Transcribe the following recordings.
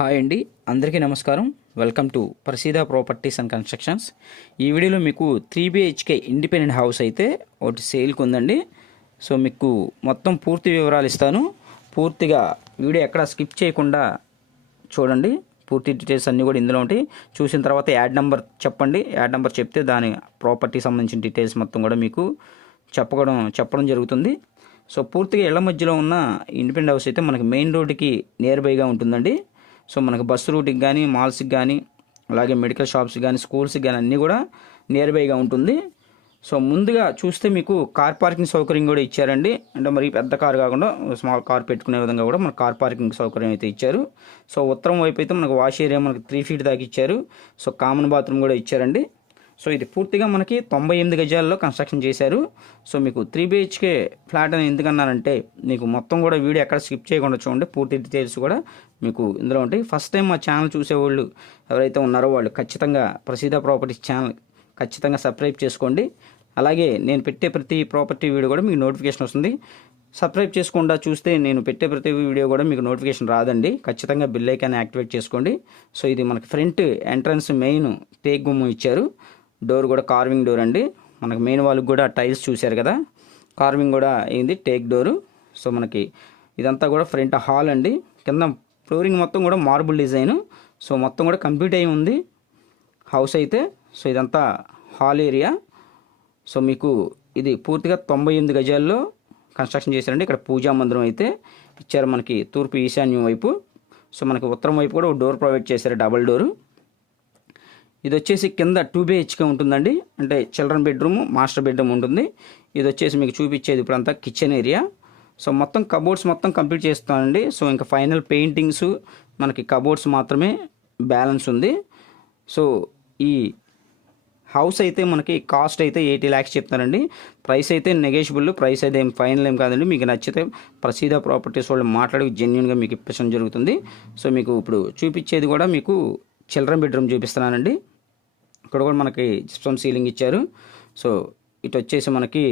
Hi అండి, అందరికీ నమస్కారం. Welcome to Praseeda properties and constructions. ఈ వీడియోలో మీకు 3BHK ఇండిపెండెంట్ హౌస్ అయితే ఒకటి సేల్కి ఉందండి. సో మీకు మొత్తం పూర్తి వివరాలు ఇస్తాను. పూర్తిగా వీడియో ఎక్కడ స్కిప్ చేయకుండా చూడండి. పూర్తి డీటెయిల్స్ అన్నీ కూడా ఇందులో ఉంటాయి. చూసిన తర్వాత యాడ్ నెంబర్ చెప్పండి. యాడ్ నెంబర్ చెప్తే దాని ప్రాపర్టీ సంబంధించిన డీటెయిల్స్ మొత్తం కూడా మీకు చెప్పడం జరుగుతుంది. సో పూర్తిగా ఇళ్ల మధ్యలో ఉన్న ఇండిపెండెంట్ హౌస్ అయితే మనకి మెయిన్ రోడ్డుకి నియర్ బైగా ఉంటుందండి. సో మనకు బస్సు రూట్కి కానీ, మాల్స్కి కానీ, అలాగే మెడికల్ షాప్స్కి కానీ, స్కూల్స్కి కానీ అన్నీ కూడా నియర్ బైగా ఉంటుంది. సో ముందుగా చూస్తే మీకు కార్ పార్కింగ్ సౌకర్యం కూడా ఇచ్చారండి. అంటే మరి పెద్ద కార్ కాకుండా స్మాల్ కార్ పెట్టుకునే విధంగా కూడా మనకు కార్ పార్కింగ్ సౌకర్యం అయితే ఇచ్చారు. సో ఉత్తరం వైపు అయితే మనకు వాష్ ఏరియా మనకి 3 feet దాకా ఇచ్చారు. సో కామన్ బాత్రూమ్ కూడా ఇచ్చారండి. సో ఇది పూర్తిగా మనకి 98 గజాల్లో కన్స్ట్రక్షన్ చేశారు. సో మీకు 3BHK ఫ్లాట్ అని ఎందుకన్నానంటే మీకు మొత్తం కూడా వీడియో ఎక్కడ స్కిప్ చేయకుండా చూడండి. పూర్తి డీటెయిల్స్ కూడా మీకు ఇందులో ఉంటాయి. ఫస్ట్ టైం మా ఛానల్ చూసేవాళ్ళు ఎవరైతే ఉన్నారో వాళ్ళు ఖచ్చితంగా ప్రసీదా ప్రాపర్టీస్ ఛానల్ ఖచ్చితంగా సబ్స్క్రైబ్ చేసుకోండి. అలాగే నేను పెట్టే ప్రతి ప్రాపర్టీ వీడియో కూడా మీకు నోటిఫికేషన్ వస్తుంది. సబ్స్క్రైబ్ చేసుకుండా చూస్తే నేను పెట్టే ప్రతి వీడియో కూడా మీకు నోటిఫికేషన్ రాదండి. ఖచ్చితంగా బిల్ ఐకాన్ యాక్టివేట్ చేసుకోండి. సో ఇది మనకి ఫ్రంట్ ఎంట్రన్స్ మెయిన్ టేక్ గుమ్మం ఇచ్చారు. డోర్ కూడా కార్వింగ్ డోర్ అండి. మనకు మెయిన్ వాళ్ళకి కూడా టైల్స్ చూశారు కదా, కార్వింగ్ కూడా అయింది టేక్ డోరు. సో మనకి ఇదంతా కూడా ఫ్రంట్ హాల్ అండి. కింద ఫ్లోరింగ్ మొత్తం కూడా మార్బుల్ డిజైన్. సో మొత్తం కూడా కంప్లీట్ అయి ఉంది హౌస్ అయితే. సో ఇదంతా హాల్ ఏరియా. సో మీకు ఇది పూర్తిగా 98 గజాల్లో కన్స్ట్రక్షన్ చేశారండి. ఇక్కడ పూజా మందిరం అయితే ఇచ్చారు మనకి తూర్పు ఈశాన్యం వైపు. సో మనకి ఉత్తరం వైపు కూడా డోర్ ప్రొవైడ్ చేశారు, డబల్ డోరు. ఇది వచ్చేసి కింద 2BHK ఉంటుందండి. అంటే చిల్డ్రన్ బెడ్రూమ్, మాస్టర్ బెడ్రూమ్ ఉంటుంది. ఇది వచ్చేసి మీకు చూపించేది ఇప్పుడంతా కిచెన్ ఏరియా. సో మొత్తం కబోర్డ్స్ మొత్తం కంప్లీట్ చేస్తానండి. సో ఇంకా ఫైనల్ పెయింటింగ్స్ మనకి కబోర్డ్స్ మాత్రమే బ్యాలెన్స్ ఉంది. సో ఈ హౌస్ అయితే మనకి కాస్ట్ అయితే 80 lakhs చెప్తారండి. ప్రైస్ అయితే నెగోషియబుల్, ప్రైస్ అయితే ఫైనల్ ఏం కాదండి. మీకు నచ్చితే ప్రసీదా ప్రాపర్టీస్ వాళ్ళు మాట్లాడి జెన్యున్గా మీకు ఇప్పించడం జరుగుతుంది. సో మీకు ఇప్పుడు చూపించేది కూడా మీకు చిల్డ్రన్ బెడ్రూమ్ చూపిస్తున్నానండి. ఇక్కడ కూడా మనకి జిప్సమ్ సీలింగ్ ఇచ్చారు. సో ఇటు వచ్చేసి మనకి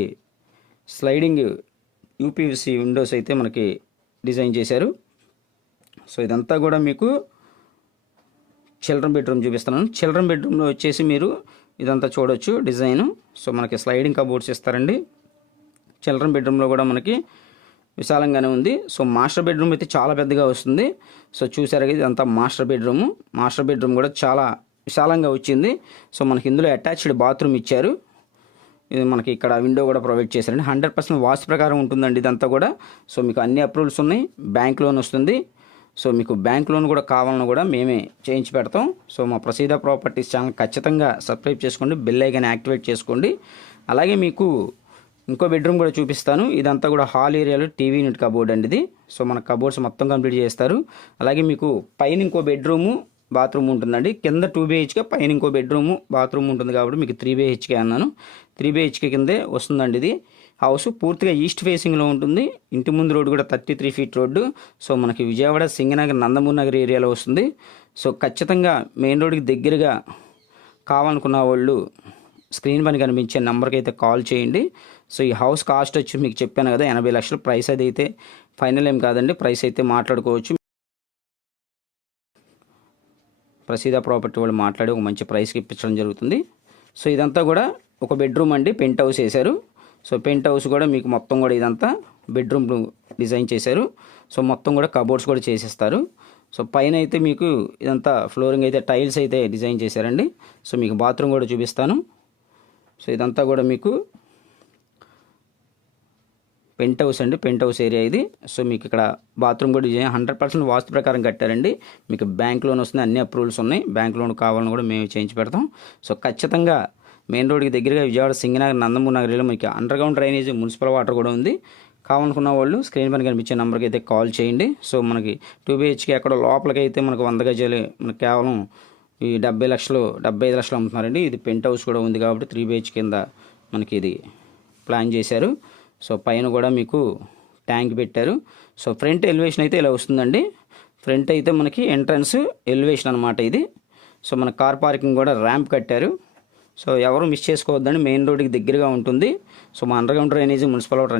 స్లైడింగ్ UPVC విండోస్ అయితే మనకి డిజైన్ చేశారు. సో ఇదంతా కూడా మీకు చిల్డ్రన్ బెడ్రూమ్ చూపిస్తున్నాను. చిల్డ్రన్ బెడ్రూమ్లో వచ్చేసి మీరు ఇదంతా చూడొచ్చు డిజైను. సో మనకి స్లైడింగ్ కబోర్డ్స్ ఇస్తారండి. చిల్డ్రన్ బెడ్రూమ్లో కూడా మనకి విశాలంగానే ఉంది. సో మాస్టర్ బెడ్రూమ్ అయితే చాలా పెద్దగా వస్తుంది. సో చూసారు కదా, ఇదంతా మాస్టర్ బెడ్రూమ్. మాస్టర్ బెడ్రూమ్ కూడా చాలా విశాలంగా వచ్చింది. సో మనకి ఇందులో అటాచ్డ్ బాత్రూమ్ ఇచ్చారు. ఇది మనకి ఇక్కడ విండో కూడా ప్రొవైడ్ చేశారండి. 100% వాస్తు ప్రకారం ఉంటుందండి ఇదంతా కూడా. సో మీకు అన్ని అప్రూవల్స్ ఉన్నాయి. బ్యాంక్ లోన్ వస్తుంది. సో మీకు బ్యాంక్ లోన్ కూడా కావాలన్నా కూడా మేమే చేయించి పెడతాం. సో మా ప్రసీదా ప్రాపర్టీస్ ఛానల్ ఖచ్చితంగా సబ్స్క్రైబ్ చేసుకోండి, బెల్ ఐకాన్ యాక్టివేట్ చేసుకోండి. అలాగే మీకు ఇంకో బెడ్రూమ్ కూడా చూపిస్తాను. ఇదంతా కూడా హాల్ ఏరియాలో టీవీ యూనిట్ కబోర్డ్ అండి ఇది. సో మన కబోర్డ్స్ మొత్తం కంప్లీట్ చేస్తారు. అలాగే మీకు పైన ఇంకో బెడ్రూము, బాత్రూమ్ ఉంటుందండి. కింద 2BHK, పైన ఇంకో బెడ్రూము, బాత్రూమ్ ఉంటుంది కాబట్టి మీకు 3BHK అన్నాను. 3BHK కిందే వస్తుందండి ఇది హౌస్. పూర్తిగా ఈస్ట్ ఫేసింగ్లో ఉంటుంది. ఇంటి ముందు రోడ్డు కూడా 33 feet రోడ్డు. సో మనకి విజయవాడ, సింగనగర్, నందమూరి నగర్ ఏరియాలో వస్తుంది. సో ఖచ్చితంగా మెయిన్ రోడ్డుకి దగ్గరగా కావాలనుకున్న వాళ్ళు స్క్రీన్ పైన కనిపించే నెంబర్కి అయితే కాల్ చేయండి. సో ఈ హౌస్ కాస్ట్ వచ్చి మీకు చెప్పాను కదా 80 lakhs. ప్రైస్ అయితే ఫైనల్ ఏం కాదండి, ప్రైస్ అయితే మాట్లాడుకోవచ్చు. ప్రసీదా ప్రాపర్టీ వాళ్ళు మాట్లాడి ఒక మంచి ప్రైస్కి ఇప్పించడం జరుగుతుంది. సో ఇదంతా కూడా ఒక బెడ్రూమ్ అండి, పెంట్ హౌస్ వేశారు. సో పెంట్ హౌస్ కూడా మీకు మొత్తం కూడా ఇదంతా బెడ్రూమ్ డిజైన్ చేశారు. సో మొత్తం కూడా కబోర్డ్స్ కూడా చేసేస్తారు. సో పైన అయితే మీకు ఇదంతా ఫ్లోరింగ్ అయితే టైల్స్ అయితే డిజైన్ చేశారండి. సో మీకు బాత్రూమ్ కూడా చూపిస్తాను. సో ఇదంతా కూడా మీకు పెంట్ హౌస్ అండి, పెంట్ హౌస్ ఏరియా ఇది. సో మీకు ఇక్కడ బాత్రూమ్ కూడా డిజైన్ 100% వాస్తు ప్రకారం కట్టారండి. మీకు బ్యాంక్ లోన్ వస్తుంది, అన్ని అప్రూవల్స్ ఉన్నాయి. బ్యాంక్ లోన్ కావాలని కూడా మేము చేయించి పెడతాం. సో ఖచ్చితంగా మెయిన్ రోడ్కి దగ్గరగా విజయవాడ, సింగనగర్, నందమూరి నగర్లో మీకు under ground drainage, municipal water కూడా ఉంది. కావాలనుకున్న వాళ్ళు స్క్రీన్ పైన కనిపించే నెంబర్కి అయితే కాల్ చేయండి. సో మనకి 2BHK అక్కడ లోపలికి అయితే మనకు 100 గజాలు మనకు కేవలం ఈ 70 లక్షలు, 75 లక్షలు అమ్ముతున్నారండి. ఇది పెంట్ హౌస్ కూడా ఉంది కాబట్టి 3BHK కింద మనకి ఇది ప్లాన్ చేశారు. సో పైన కూడా మీకు ట్యాంక్ పెట్టారు. సో ఫ్రంట్ ఎలివేషన్ అయితే ఇలా వస్తుందండి. ఫ్రంట్ అయితే మనకి ఎంట్రన్స్ ఎలివేషన్ అనమాట ఇది. సో మన కార్ పార్కింగ్ కూడా ర్యాంప్ కట్టారు. సో ఎవరు మిస్ చేసుకోవద్దండి, మెయిన్ రోడ్కి దగ్గరగా ఉంటుంది. సో మా under ground drainage, municipal water